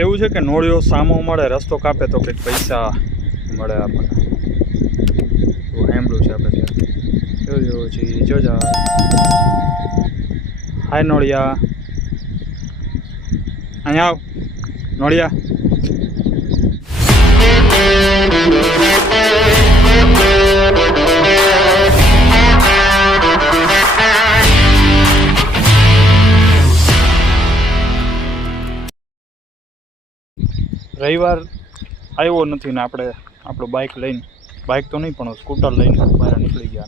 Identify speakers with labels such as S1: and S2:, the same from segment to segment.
S1: એવું છે કે નોળિયો સામો મળે, રસ્તો કાપે તો કંઈક પૈસા મળે આપણને. એવું સાંભળ્યું છે આપણે ત્યાં. જોજો જી જોજા હાય નોળિયા. અહીંયા આવ. નોળિયા. રવિવાર આવ્યો નથી ને આપણે આપણું બાઇક લઈને. બાઇક તો નહીં, પણ સ્કૂટર લઈને બહાર નીકળી ગયા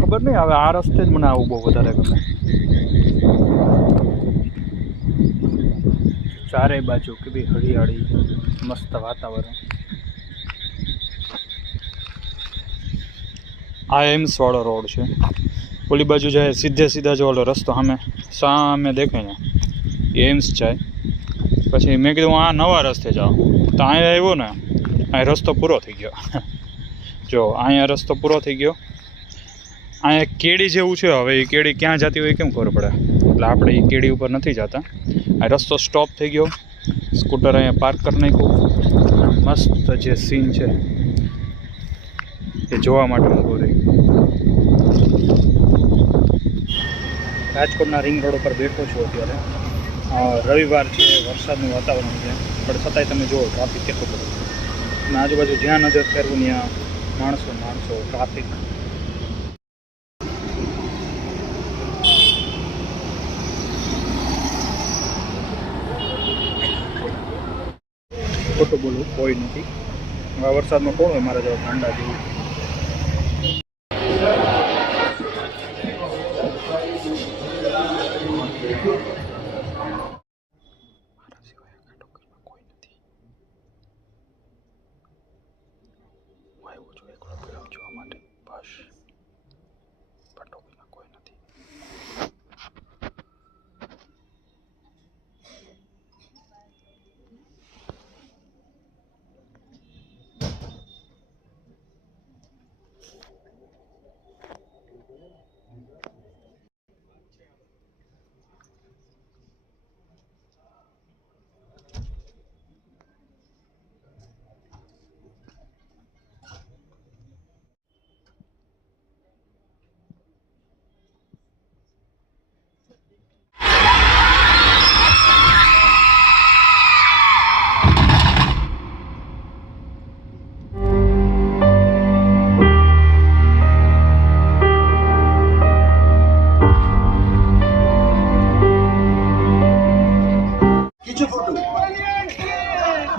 S1: ખબર નહીં, હવે આ રસ્તે જ મને આવું બહુ વધારે ગમે. ચારે બાજુ કેવી હરિયાળી, મસ્ત વાતાવરણ. આ એમ્સ વાળો રોડ છે. ઓલી બાજુ જાય, સીધે સીધા જો ઓલો રસ્તો સામે સામે દેખાય ને. એમ્સ જાય. પછી મેં કીધું આ નવા રસ્તે જાઓ તો અહીંયા આવ્યો ને અહીં રસ્તો પૂરો થઈ ગયો. જો અહીંયા રસ્તો પૂરો થઈ ગયો. અહીંયા કેડી જેવું છે હવે એ કેડી ક્યાં જતી હોય કેમ ખબર પડે? એટલે આપણે એ કેડી ઉપર નથી જતા. આ રસ્તો સ્ટોપ થઈ ગયો. સ્કૂટર અહીંયા પાર્ક કરી નાખ્યું. મસ્ત જે સીન છે એ જોવા માટે ઊભો રહી. રાજકોટના રિંગ રોડ ઉપર બેઠો છું અત્યારે. અ, રવિવાર છે, વરસાદનું વાતાવરણ છે. પણ છતાંય તમે જુઓ ટ્રાફિક કેટલો બધો અને આજુબાજુ જ્યાં નજર ફેરવું ત્યાં માણસો માણસો ટ્રાફિક ખોટું બોલવું કોઈ નથી. આ વરસાદમાં કોણ હોય મારા જેવા ઠંડા જેવું? મારા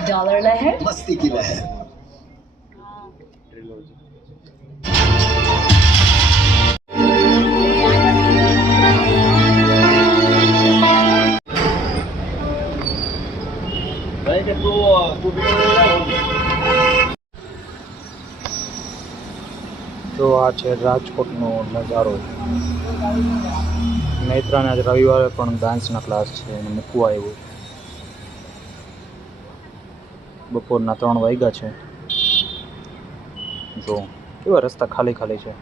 S2: डॉलर लहर
S3: मस्ती की लहर
S1: જો આ છે રાજકોટનો નજારો નેત્રાને આજ રવિવારે પણ ડાન્સના ક્લાસ છે એને મૂકવા આવ્યું બપોરના ત્રણ વાગ્યા છે. જો કેવા રસ્તા ખાલી ખાલી છે.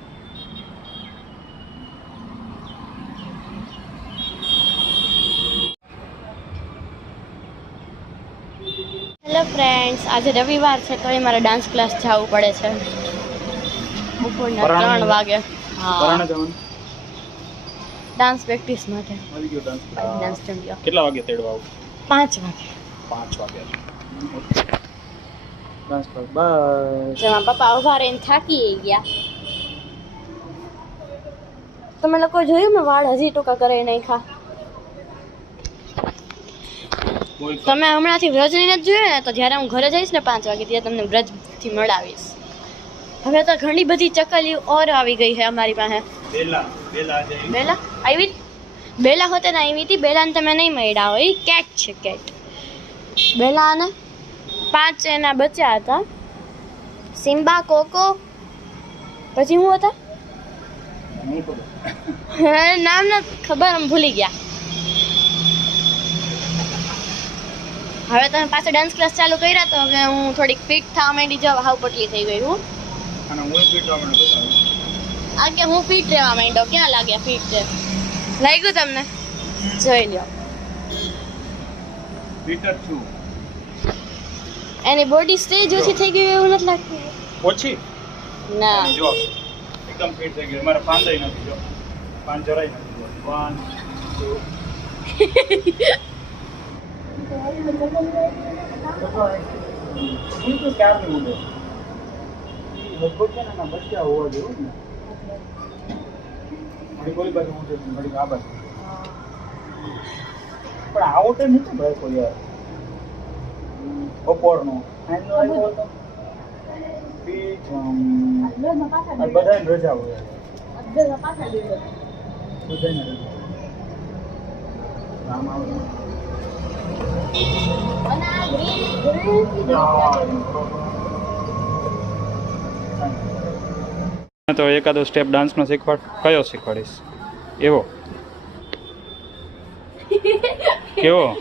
S4: હેલો ફ્રેન્ડ્સ આજે રવિવાર છે તો મારે ડાન્સ ક્લાસ જવું પડે છે. બપોરના ત્રણ? વાગે. હા. ડાન્સ પ્રેક્ટિસ માટે.
S1: કેટલા વાગે તેડવા આવું?
S4: પાંચ વાગે.
S1: પાંચ વાગ્યા બસ બાય
S4: જેમાં પપ્પા ઊભા રહીને થાકી ગયા તમે લોકો જોયું મેં વાળ હજી ટૂંકા કરે નાખ્યા તમે હમણાંથી વ્રજની નથી જોયું ને તો જ્યારે હું ઘરે જઈશ ને પાંચ વાગે ત્યારે તમને વ્રજથી મળાવીશ હવે તો ઘણી બધી ચકલી ઓર આવી ગઈ છે અમારી પાસે
S1: બેલા બેલા
S4: બેલા આવી બેલા હોતે ને આવી હતી બેલાને તમે નહીં મળ્યા હોય એ કેટ છે કેટ બેલાને પાંચ એના બચ્યા હતા. સિમ્બા કોકો પછી હું હતા? નામ ના ખબર આમ ભૂલી ગયા. હવે તમે પાછા ડાન્સ ક્લાસ ચાલુ કર્યા તો હવે હું થોડીક ફિટ થવા માંડી જાવ હાવ પટલી થઈ ગઈ હું. આ કે હું ફિટ રહેવા માંડ્યો ક્યાં લાગ્યા ફિટ છે? લાગ્યું તમને? જોઈ લ્યો.
S1: ફિટ છું.
S4: એની બોડી સ્ટેજ ઓછી થઈ ગઈ એવું નથી લાગતું.
S1: ઓછી?
S4: ના.
S1: જો. એકદમ ફિટ થઈ ગઈ. મારે પાંદાઈ નથી જો. પાન જરાય નથી પાન બચ્ચા હોવા જેવું જ ને. ઘડી કોઈ બાજુ છે ઘડી આ બાજુ. પણ આઉટ નથી ભાઈ કોઈ યાર. બપોરનો. બધાને રજા હોય. બધાને રજા તો એકાદો સ્ટેપ ડાન્સનો શીખવાડ કયો શીખવાડીશ? એવો. કેવો?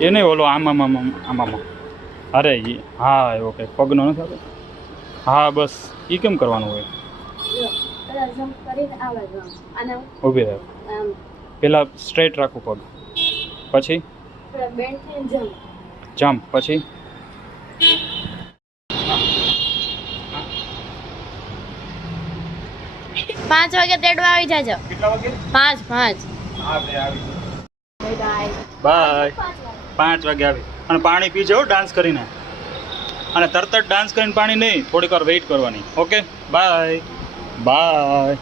S1: એ નહીં ઓલો આમ આમ આમ આમ આમ આમ. અરે એ હા એવો કંઈક પગનો નથી આવતો. હા બસ એ કેમ કરવાનું હોય? ઊભી રહે. પેલા સ્ટ્રેટ રાખું પગ. પછી? જમ્પ પછી?
S4: પાંચ વાગે તેડવા આવી જાજો.
S1: કેટલા
S4: પાંચ પાંચ.
S1: હા બાય પાંચ વાગે આવી. અને પાણી પી જાઓ ડાન્સ કરીને. અને તરત જ ડાન્સ કરીને પાણી નહીં, થોડીક વાર વેઇટ કરવાની. Okay bye bye